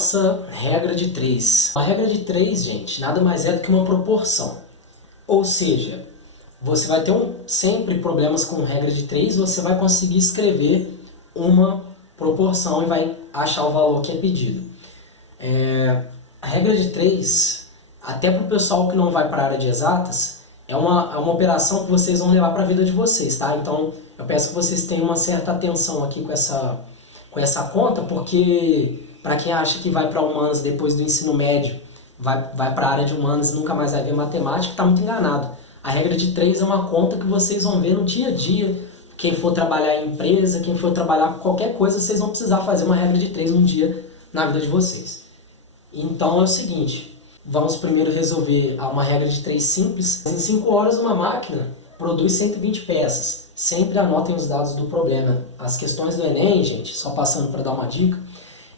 nossa regra de 3. A regra de 3, gente, nada mais é do que uma proporção. Ou seja, você vai ter sempre problemas com regra de 3, você vai conseguir escrever uma proporção e vai achar o valor que é pedido. A regra de 3, até para o pessoal que não vai para a área de exatas, é uma operação que vocês vão levar para a vida de vocês, tá? Então, eu peço que vocês tenham uma certa atenção aqui com essa conta, porque para quem acha que vai para humanas depois do ensino médio, vai para a área de humanas e nunca mais vai ver matemática, está muito enganado. A regra de 3 é uma conta que vocês vão ver no dia a dia. Quem for trabalhar em empresa, quem for trabalhar com qualquer coisa, vocês vão precisar fazer uma regra de 3 um dia na vida de vocês. Então é o seguinte, vamos primeiro resolver uma regra de 3 simples. Em 5 horas uma máquina produz 120 peças. Sempre anotem os dados do problema. As questões do Enem, gente, só passando para dar uma dica,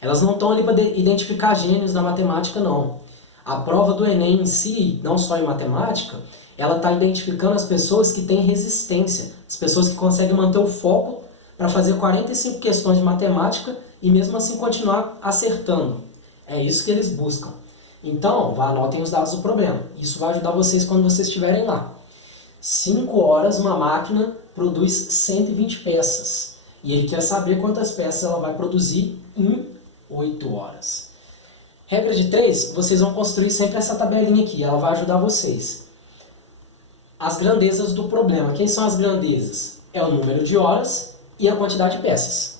elas não estão ali para identificar gênios da matemática, não. A prova do Enem em si, não só em matemática, ela está identificando as pessoas que têm resistência, as pessoas que conseguem manter o foco para fazer 45 questões de matemática e mesmo assim continuar acertando. É isso que eles buscam. Então, anotem os dados do problema. Isso vai ajudar vocês quando vocês estiverem lá. 5 horas uma máquina produz 120 peças. E ele quer saber quantas peças ela vai produzir em 8 horas. Regra de 3, vocês vão construir sempre essa tabelinha aqui. Ela vai ajudar vocês. As grandezas do problema. Quem são as grandezas? É o número de horas e a quantidade de peças.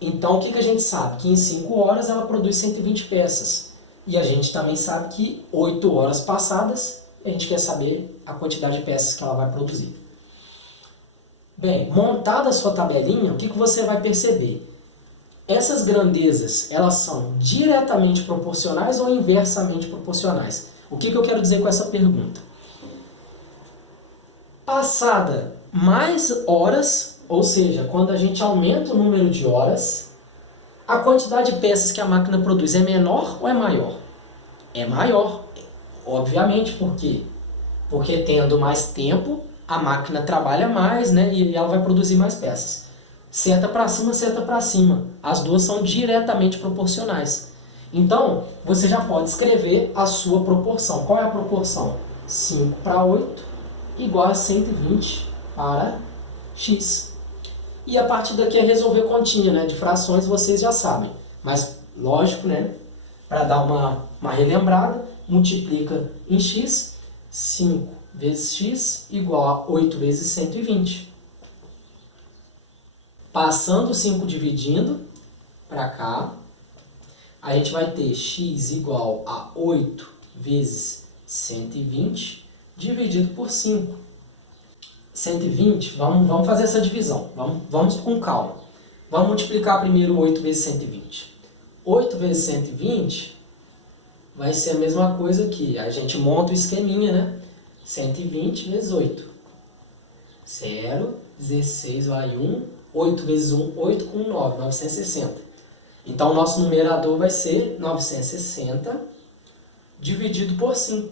Então, o que a gente sabe? Que em 5 horas ela produz 120 peças. E a gente também sabe que 8 horas passadas, a gente quer saber a quantidade de peças que ela vai produzir. Bem, montada a sua tabelinha, o que você vai perceber? Essas grandezas, elas são diretamente proporcionais ou inversamente proporcionais? O que eu quero dizer com essa pergunta? Passada mais horas, ou seja, quando a gente aumenta o número de horas, a quantidade de peças que a máquina produz é menor ou é maior? É maior, obviamente. Por quê? Porque tendo mais tempo, a máquina trabalha mais, né, e ela vai produzir mais peças. Seta para cima, seta para cima. As duas são diretamente proporcionais. Então, você já pode escrever a sua proporção. Qual é a proporção? 5 para 8 igual a 120 para x. E a partir daqui é resolver continha, né? De frações vocês já sabem. Mas, lógico, né? Para dar uma relembrada, multiplica em x. 5 vezes x igual a 8 vezes 120. Passando o 5 dividindo para cá, a gente vai ter x igual a 8 vezes 120 dividido por 5. 120, vamos fazer essa divisão. Vamos com calma. Vamos multiplicar primeiro 8 vezes 120. 8 vezes 120 vai ser a mesma coisa aqui. A gente monta o esqueminha, né? 120 vezes 8. 0, 16 vai 1. 8 vezes 1, 8 com 9, 960. Então, o nosso numerador vai ser 960 dividido por 5.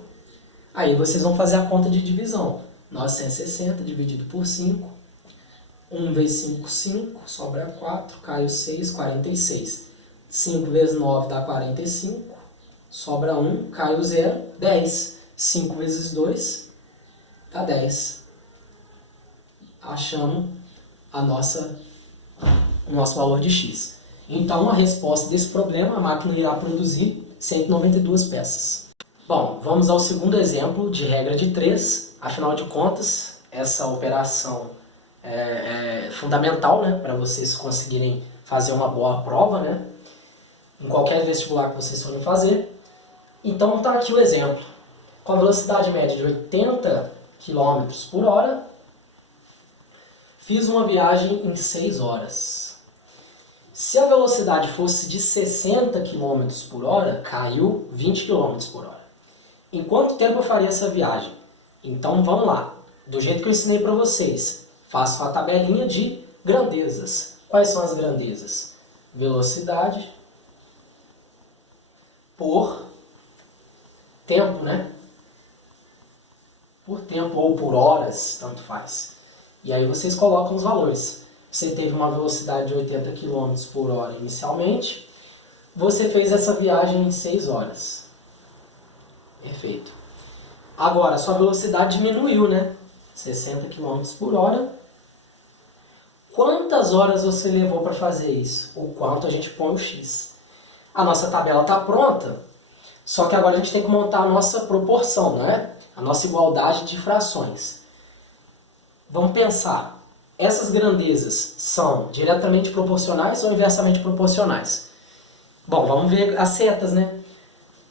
Aí vocês vão fazer a conta de divisão. 960 dividido por 5. 1 vezes 5, 5. Sobra 4. Cai o 6, 46. 5 vezes 9 dá 45. Sobra 1. Cai o 0, 10. 5 vezes 2 dá 10. Achamos o nosso valor de x. Então, a resposta desse problema, a máquina irá produzir 192 peças. Bom, vamos ao segundo exemplo de regra de 3. Afinal de contas, essa operação é fundamental, né, para vocês conseguirem fazer uma boa prova, né, em qualquer vestibular que vocês forem fazer. Então, está aqui o exemplo. Com a velocidade média de 80 km por hora, fiz uma viagem em 6 horas. Se a velocidade fosse de 60 km por hora, caiu 20 km por hora. Em quanto tempo eu faria essa viagem? Então vamos lá. Do jeito que eu ensinei para vocês, faço a tabelinha de grandezas. Quais são as grandezas? Velocidade por tempo, né? Por tempo ou por horas, tanto faz. E aí vocês colocam os valores. Você teve uma velocidade de 80 km por hora inicialmente. Você fez essa viagem em 6 horas. Perfeito. Agora, sua velocidade diminuiu, né? 60 km por hora. Quantas horas você levou para fazer isso? O quanto a gente põe o x. A nossa tabela está pronta, só que agora a gente tem que montar a nossa proporção, né? A nossa igualdade de frações. Vamos pensar, essas grandezas são diretamente proporcionais ou inversamente proporcionais? Bom, vamos ver as setas, né?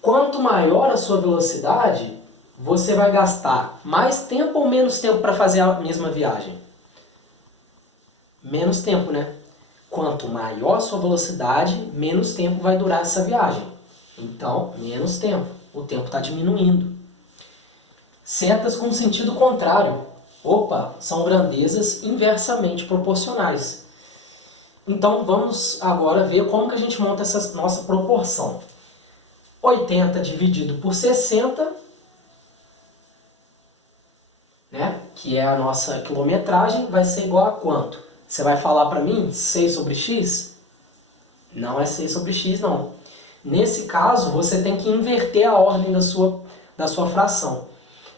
Quanto maior a sua velocidade, você vai gastar mais tempo ou menos tempo para fazer a mesma viagem? Menos tempo, né? Quanto maior a sua velocidade, menos tempo vai durar essa viagem. Então, menos tempo. O tempo está diminuindo. Setas com sentido contrário. Opa, são grandezas inversamente proporcionais. Então, vamos agora ver como que a gente monta essa nossa proporção. 80 dividido por 60, né, que é a nossa quilometragem, vai ser igual a quanto? Você vai falar para mim 6 sobre x? Não é 6 sobre x, não. Nesse caso, você tem que inverter a ordem da sua fração.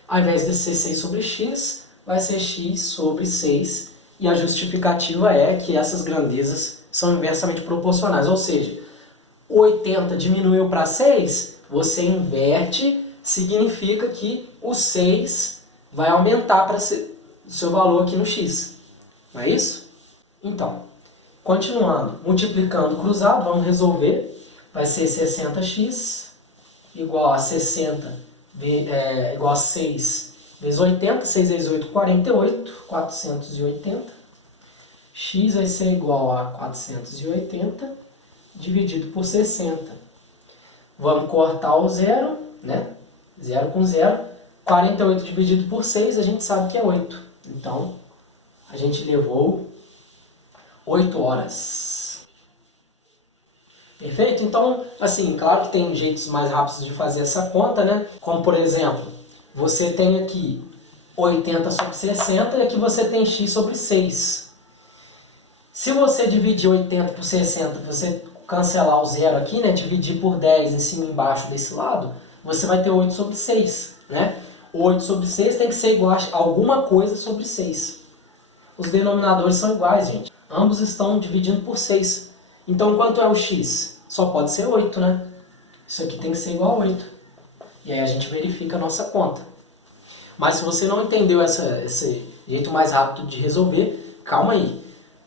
Ao invés de ser 6 sobre x, vai ser x sobre 6. E a justificativa é que essas grandezas são inversamente proporcionais. Ou seja, 80 diminuiu para 6, você inverte, significa que o 6 vai aumentar para o seu valor aqui no x. Não é isso? Então, continuando, multiplicando cruzado, vamos resolver. Vai ser 60x igual a 60 igual a 6 vezes 80. 6 vezes 8, 48. 480. X vai ser igual a 480 dividido por 60. Vamos cortar o zero, né? 0 com 0. 48 dividido por 6, a gente sabe que é 8. Então, a gente levou 8 horas. Perfeito? Então, assim, claro que tem jeitos mais rápidos de fazer essa conta, né? Como, por exemplo, você tem aqui 80 sobre 60 e aqui você tem x sobre 6. Se você dividir 80 por 60, você cancelar o zero aqui, né? Dividir por 10 em cima e embaixo desse lado, você vai ter 8 sobre 6, né? 8 sobre 6 tem que ser igual a alguma coisa sobre 6. Os denominadores são iguais, gente. Ambos estão dividindo por 6. Então, quanto é o x? Só pode ser 8, né? Isso aqui tem que ser igual a 8. E aí a gente verifica a nossa conta. Mas se você não entendeu esse jeito mais rápido de resolver, calma aí.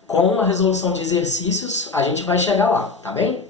Com a resolução de exercícios, a gente vai chegar lá, tá bem?